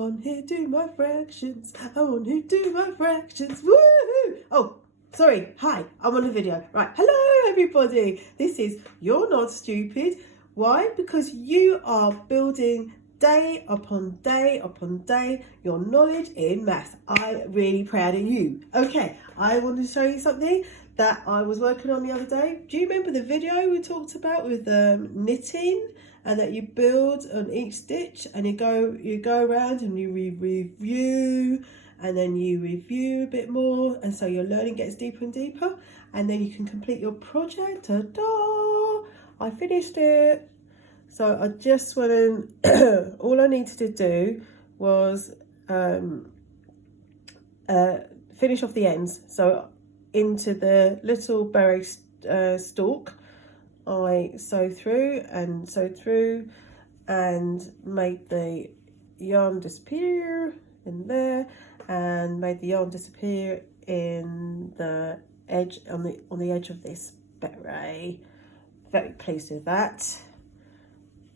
on here, do my fractions. I want to do my fractions. Woohoo! Oh, sorry. Hi, I'm on a video. Right. Hello, everybody. This is You're Not Stupid. Why? Because you are building day upon day upon day your knowledge in maths. I'm really proud of you. Okay, I want to show you something that I was working on the other day. Do you remember the video we talked about with knitting, and that you build on each stitch and you go around and you review, and then you review a bit more, and so your learning gets deeper and deeper, and then you can complete your project. Ta-da! I finished it. So I just went and all I needed to do was finish off the ends. So into the little berry stalk, I sewed through and made the yarn disappear in there, and made the yarn disappear in the edge on the edge of this beret. Very pleased with that.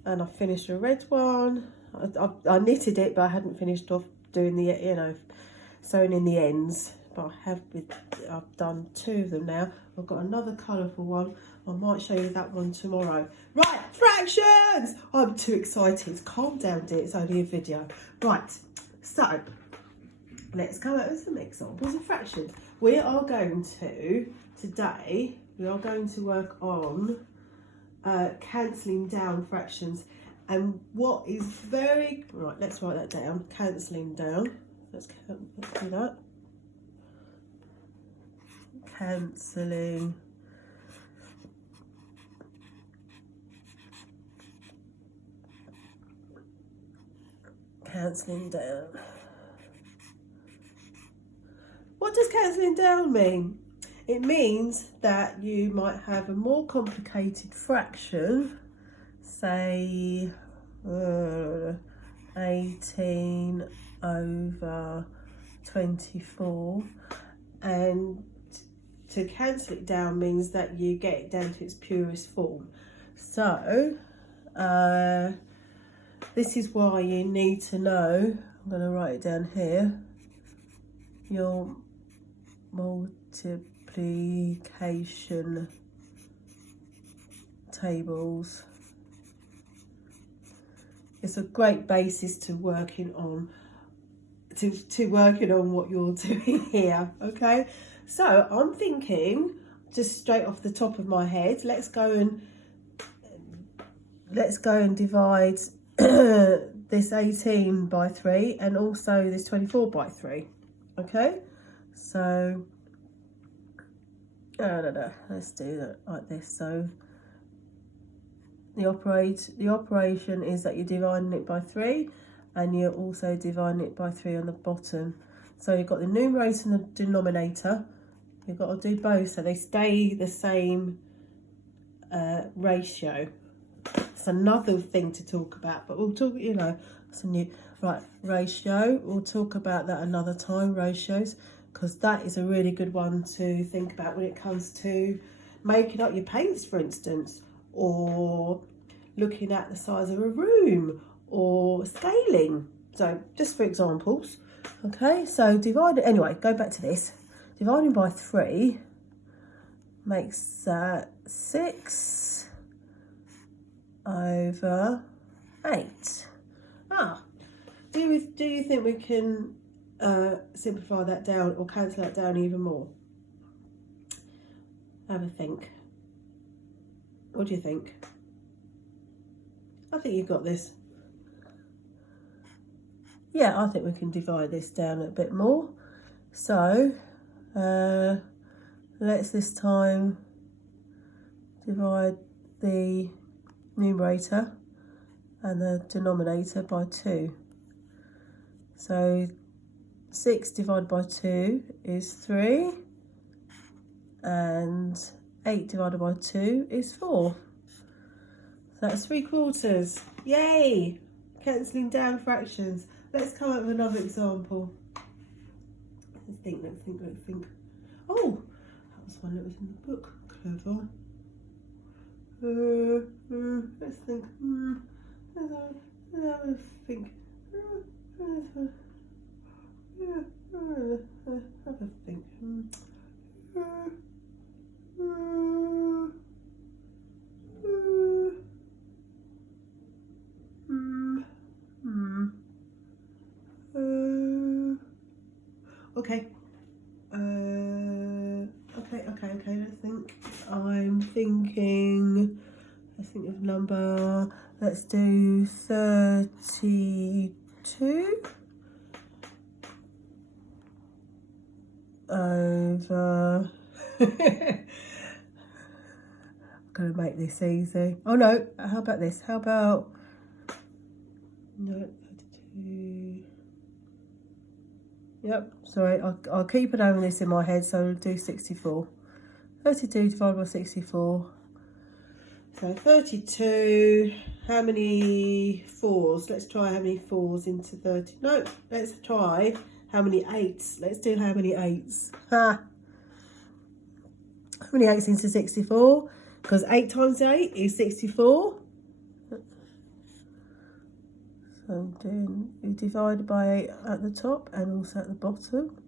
And I finished a red one. I knitted it, but I hadn't finished off doing the, sewing in the ends. But I've done two of them now. I've got another colourful one. I might show you that one tomorrow. Right, fractions! I'm too excited. Calm down, dear. It's only a video. Right, so let's come up with some examples of fractions. Today, we are going to work on cancelling down fractions, and what is right, let's write that down. Cancelling down, let's do that. Cancelling down. What does cancelling down mean? It means that you might have a more complicated fraction, say 18 over 24, and to cancel it down means that you get it down to its purest form. So this is why you need to know, I'm going to write it down here, your multiplication tables. It's a great basis to working on what you're doing here. Okay, so I'm thinking, just straight off the top of my head, let's go and divide this 18 by 3 and also this 24 by 3. Okay, so let's do that like this. So the operation is that you're dividing it by 3, and you're also dividing it by 3 on the bottom. So you've got the numerator and the denominator. You've got to do both so they stay the same ratio. It's another thing to talk about, but we'll talk, it's a new, right, ratio. We'll talk about that another time, ratios, because that is a really good one to think about when it comes to making up your paints, for instance, or looking at the size of a room, or scaling. So just for examples. Okay, so anyway, go back to this. Dividing by 3 makes 6 over 8. Do you think we can simplify that down or cancel that down even more? Have a think. What do you think? I think you've got this. Yeah, I think we can divide this down a bit more. So let's this time divide the numerator and the denominator by 2. So 6 divided by 2 is 3, and 8 divided by 2 is 4. So that's 3/4. Yay! Cancelling down fractions. Let's come up with another example. Let's think. Oh, that was one that was in the book. Clever. Let's think. Let's have a think. Okay. Okay, let's think. Let's think of number, let's do 32 over, I'm going to make this easy. Oh no, how about this? How about, no, 32. Yep, sorry, I'll keep an eye on this in my head, so I'll do 64. 32 divided by 64. So 32, how many 4s? Let's try how many 4s into 30. No, let's try how many 8s. Let's do how many 8s. Ha! How many 8s into 64? Because 8 times 8 is 64. So we divide by 8 at the top and also at the bottom.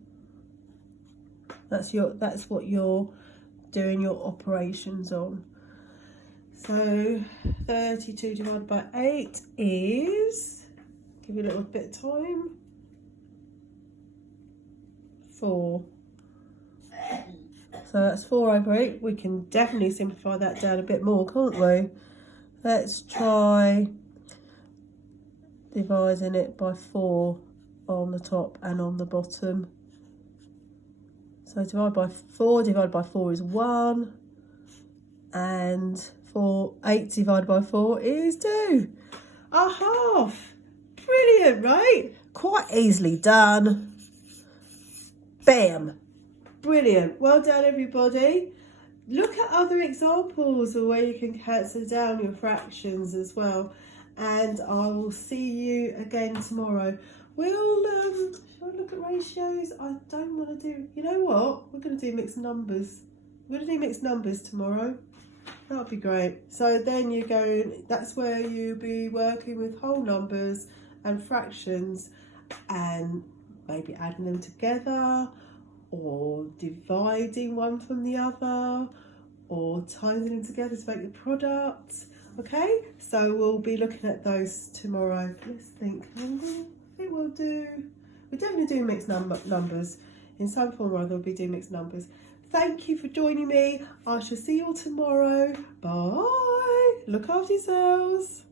That's what you're doing your operations on. So 32 divided by 8 is, give you a little bit of time, 4. So that's 4 over 8. We can definitely simplify that down a bit more, can't we? Let's try dividing it by 4 on the top and on the bottom. So divided by 4 is 1, and 8 divided by 4 is 2. A half. Brilliant, right? Quite easily done. Bam. Brilliant. Well done, everybody. Look at other examples of where you can cancel down your fractions as well. And I will see you again tomorrow. Shall we look at ratios? I don't want to do, you know what? We're going to do mixed numbers. We're going to do mixed numbers tomorrow. That would be great. So then that's where you'll be working with whole numbers and fractions and maybe adding them together or dividing one from the other or tying them together to make the product. Okay, so we'll be looking at those tomorrow. Let's think. I think we're definitely doing mixed numbers. In some form or other, we'll be doing mixed numbers. Thank you for joining me. I shall see you all tomorrow. Bye. Look after yourselves.